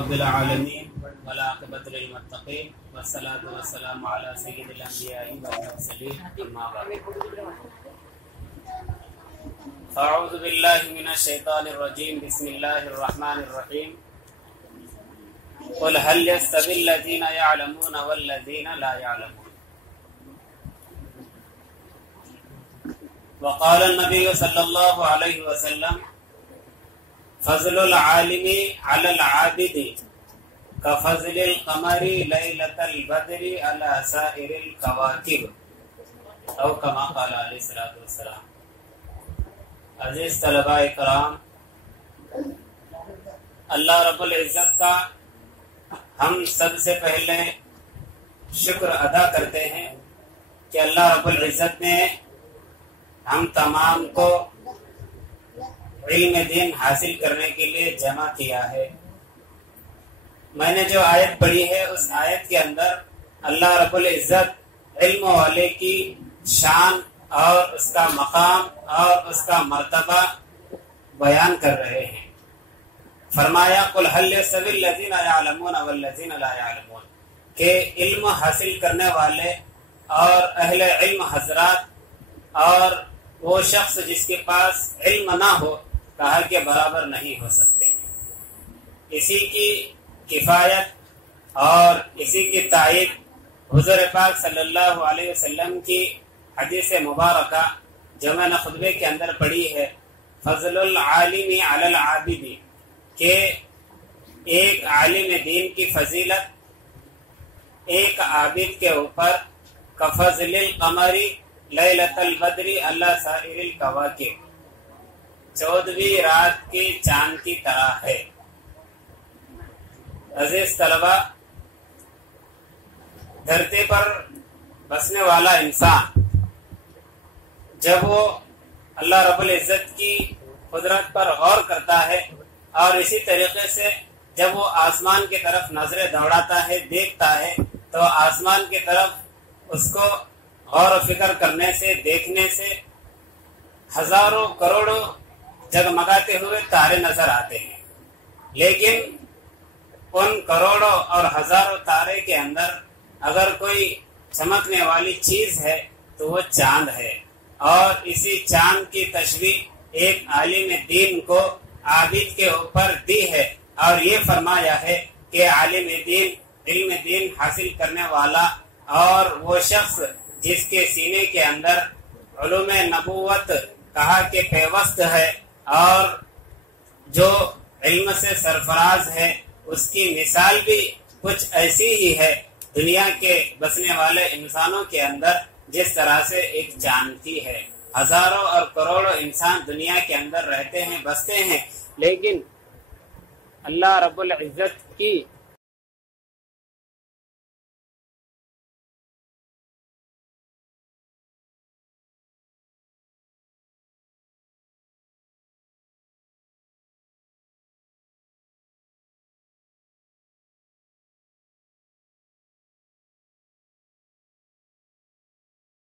رب العالمين والعاقبة للمتقين والصلاة والسلام على سيد الأنبياء والمرسلين أما بعد أعوذ بالله من الشيطان الرجيم بسم الله الرحمن الرحيم قل هل يستوي الذين يعلمون والذين لا يعلمون وقال النبي صلى الله عليه وسلم فضل العالم على العابد كفضل القمر ليلة البدر على سائر الكواكب او كما قال علیہ الصلوۃ والسلام۔ عزیز طلباء کرام، اللہ رب العزت کا ہم سب سے پہلے شکر ادا کرتے ہیں کہ اللہ رب العزت نے ہم تمام کو علم دین حاصل کرنے کے لیے جمع کیا ہے۔ میں نے جو آیت پڑھی ہے اس آیت کے اندر اللہ رب العزت علم والے کی شان اور اس کا مقام اور اس کا مرتبہ بیان کر رہے ہیں۔ فرمایا قل هل يستوي الذين يعلمون والذين لا يعلمون، کہ علم حاصل کرنے والے اور اہل علم حضرات اور وہ شخص جس کے پاس علم نہ ہو کہا کہ برابر نہیں ہو سکتے ہیں۔ اسی کی کفایت اور اسی کی تائید حضور پاک صلی اللہ علیہ وسلم کی حدیث مبارکہ جو میں نے خطبے کے اندر پڑھی ہے، فضل العالم علی العابد، کہ ایک عالم دین کی فضیلت ایک عابد کے اوپر کفضل القمر لیلۃ البدر علی سائر الکواکب، 14ویں رات کی چاند کی طرح ہے۔ عزیز طلبہ، دھرتی پر بسنے والا انسان جب وہ اللہ رب العزت کی قدرت پر غور کرتا ہے اور اسی طریقے سے جب وہ آسمان کی طرف نظریں دوڑاتا ہے، دیکھتا ہے، تو آسمان کی طرف اس کو غور و فکر کرنے سے، دیکھنے سے ہزاروں کروڑوں جگمگاتے ہوئے تارے نظر آتے ہیں، لیکن ان کروڑوں اور ہزاروں تارے کے اندر اگر کوئی چمکنے والی چیز ہے تو وہ چاند ہے، اور اسی چاند کی تشبیہ ایک عالم دین کو عابد کے اوپر دی ہے، اور یہ فرمایا ہے کہ عالم دین علم دین حاصل کرنے والا اور وہ شخص جس کے سینے کے اندر علوم نبوت کہا کہ پیوست ہے اور جو علم سے سرفراز ہے، اس کی مثال بھی کچھ ایسی ہی ہے دنیا کے بسنے والے انسانوں کے اندر جس طرح سے ایک چاند کی ہے۔ ہزاروں اور کروڑوں انسان دنیا کے اندر رہتے ہیں، بستے ہیں، لیکن اللہ رب العزت کی